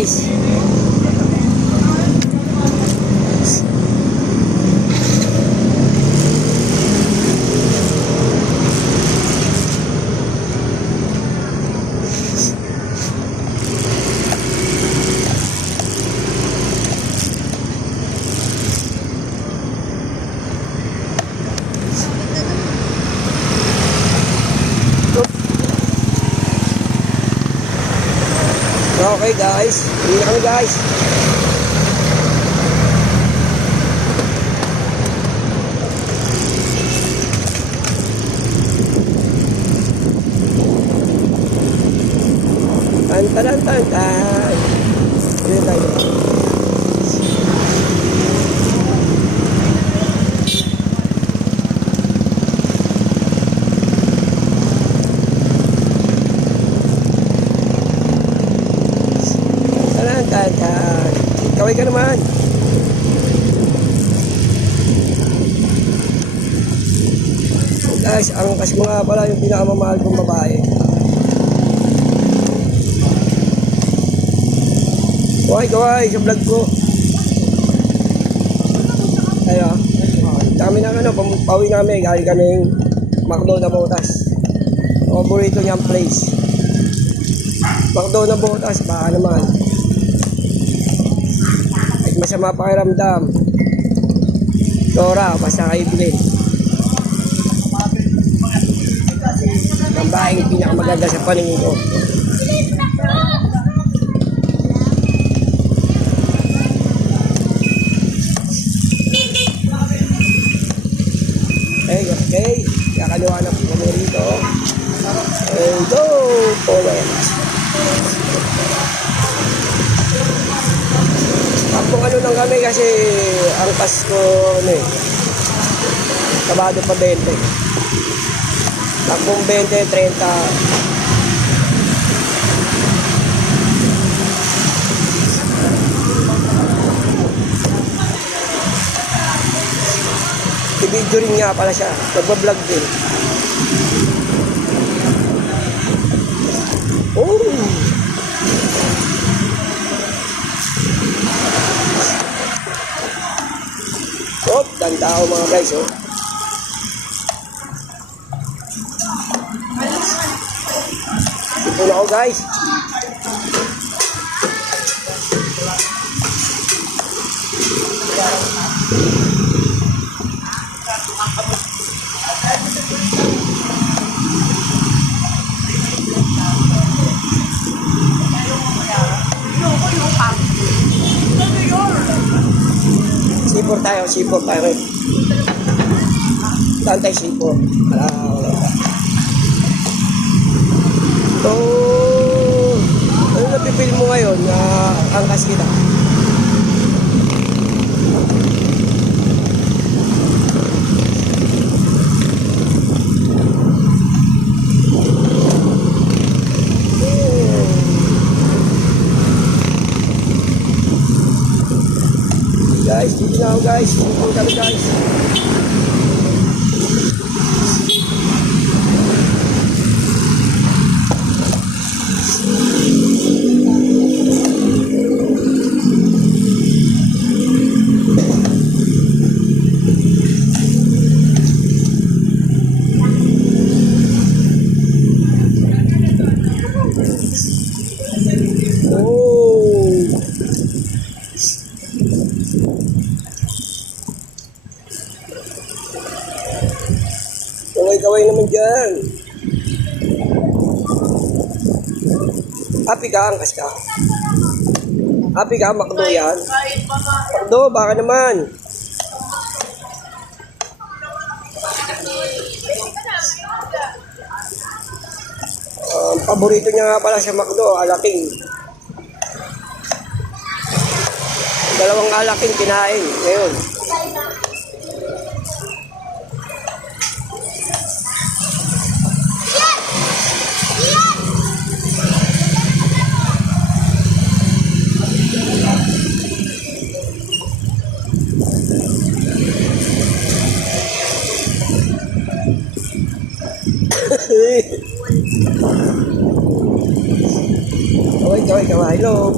guys. Okay guys, hindi na kami guys. Tan. Dito tayo. Tan. Kaway ka naman. So guys, ang kas mo nga pala yung pinakamamahal kong babae. Kaway sa vlog ko. Ayo. Kami na pauwi namin. Galing kaming McDo na Botas. Paborito niyang place. McDo na Botas, baka naman. At masama pakiramdam. Dora, basta kayo bilhin. Ang baeng pinakamaganda sa paningin ko. Okay, kakaliwa na po kami rito. And go forward. Tapong lang kami kasi ang Pasko, Sabado pa 20. Tapong 20, 30. Video rin nga pala siya, nagbablog din. Oh! Oh, ganda ako mga guys, oh. Ito na ako guys. Sipor tayo. Tantay sipor. Wala. So, ano napipil mo ngayon na angkas kita? Guys, dito na ako guys. Sipon kami guys. Kaway naman dyan. Happy ka, angkas ka. Happy ka, McDo yan. McDo, baka naman. Paborito niya nga pala sa McDo, alaking. Dalawang alaking kinain ngayon. Kaway, hello.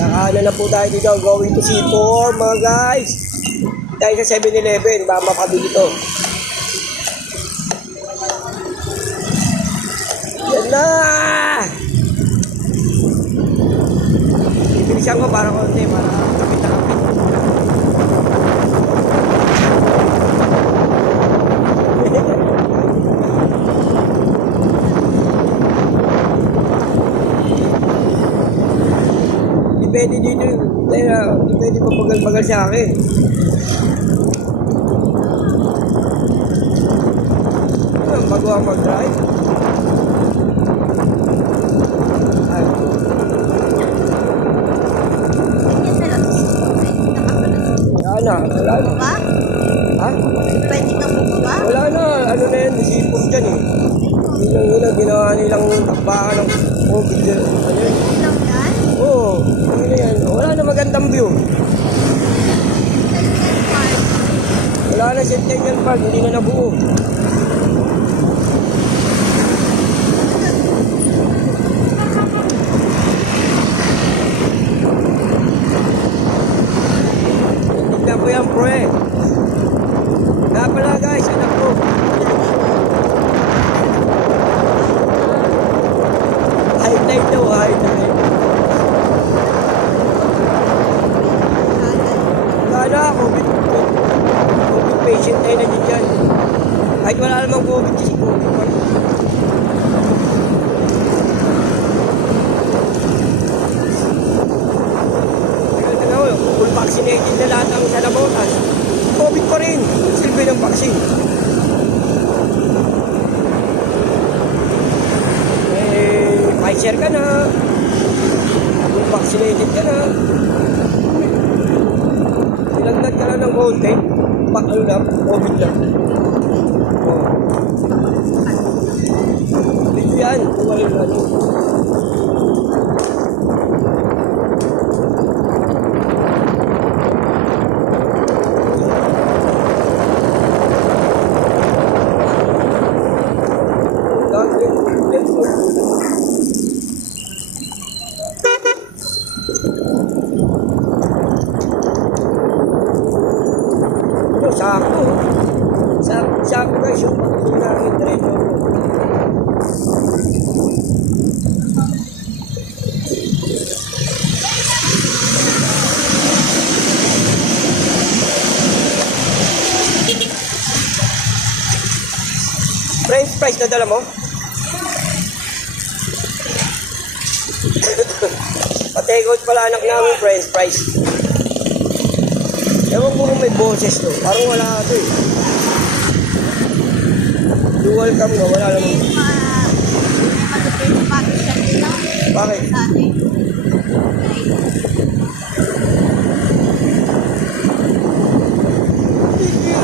Nakaano na po tayo dito, going to C4 mga guys. Tayo sa 7-Eleven, baka mapabili to. Yan na! Ibilisan ko para konti, para kapit na kapit. Depende dito, depende pa bagal-bagal sa akin. Magawa mag-drive. Ay. Wala na. Ba? Ha? Pwede ka po ba? Wala na, ano na yan, disipos dyan eh. Ilang ginawa nilang takbakan ng COVID. Ano yun? Ilang yan? Oo, ano na yan. Wala na magandang view. Centennial Park. Wala na Centennial Park, hindi na nabuo. Tignan ko yan, pre. Kaya pala guys, anak ko. High tide daw, high tide. Kala, COVID patient tayo na dyan. Kahit wala namang COVID kasi COVID pa. Full vaccinated na lahat ang sanabotas. COVID pa rin. Silbi ng vaccine. Pfizer ka na. Full vaccinated ka na. Nilagnat ka na ng konti. Ano na, COVID lang. Dito yan. Wala yung ano. Sakto. Sakto guys yung pagkain namin diretso. French fries na dala mo? Patekot pala anak namin French fries. Ewan ko kung may boses to. Parang wala ito eh. Dual cam nga, wala naman. Bakit?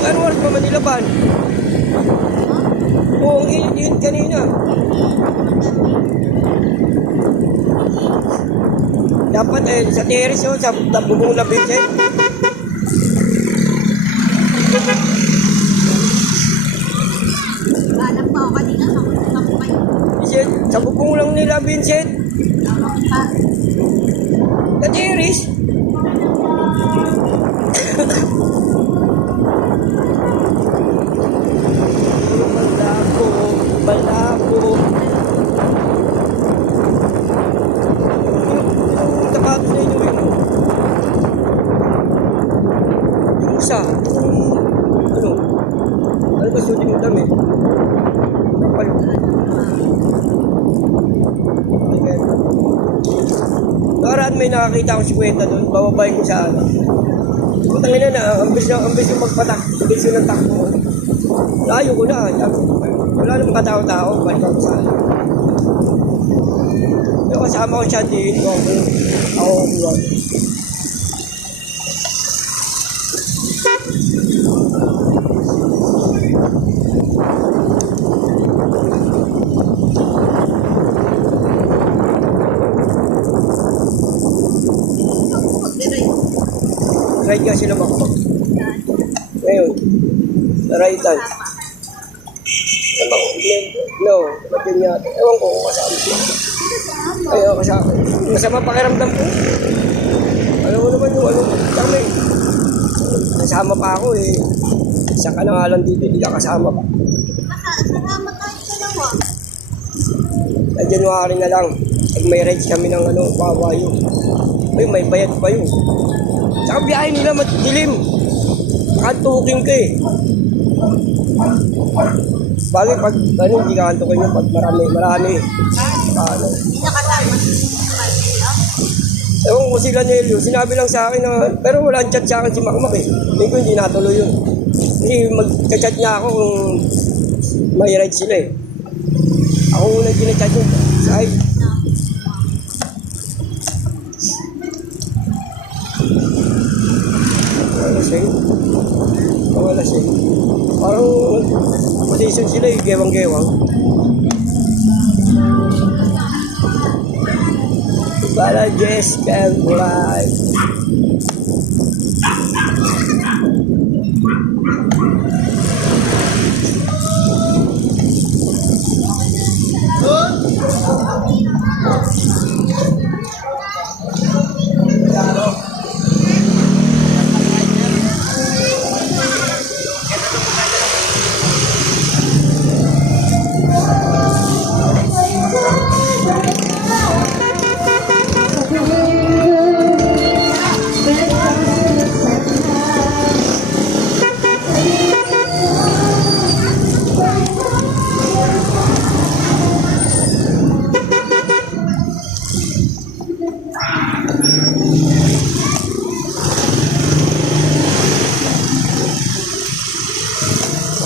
Ano oras pa Manilaban? Oo, ang init kanina. Dapat sa terrace yun, sa bubong na Vincent. Alam pa ako kanina, nakuha ko kayo. Vincent, sa bubong lang nila Vincent. Sa terrace. Malabo. Yung tapatos na inyo yun. Yung isa, ano ba shooting mo dami? Kapal. Nakaraan may nakakita akong 50 doon, bababay ko sa ano. Putangin na, ambis yung magpatak, ambis yung nagtakbo. Layo ko na, wala namang katao-tao, balik ako sa ano. Yung kasama ko siya din, ako buwan. Ride nga sila makapag. Ngayon, na-ride tayo. No, ba't yun yata? Ewan ko kung kasama siya. Ayaw kasama. Masama pakiramdam ko. Alam mo naman yung ano, kami. Kasama pa ako eh. Isa ka na nga lang dito, hindi ka kasama pa. Kasama tayo dalawa. Sa January na lang, pag may rides kami ng ano, Pawayo. Ay, may bayad pa yun. Saka biyahe nila madilim. Kantukin ka eh. Bagay pag ano, hindi ka kantukin yun pag marami. Ano. Hindi nakasama si Manila. Ewan ko sila Nelio, sinabi lang sa akin na, pero wala ang chat sa akin si Makmak eh. Hindi ko hindi natuloy yun. Kasi mag-chat niya ako kung may ride sila eh. Ako unang ginachat yun. Ay, wala siya eh. Wala siya eh. Parang position sila eh, gewang-gewang. Para Jess can fly.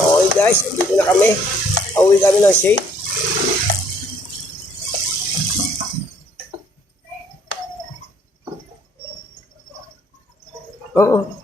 Okay guys, dito na kami. Pauwi kami ng shade. Oo.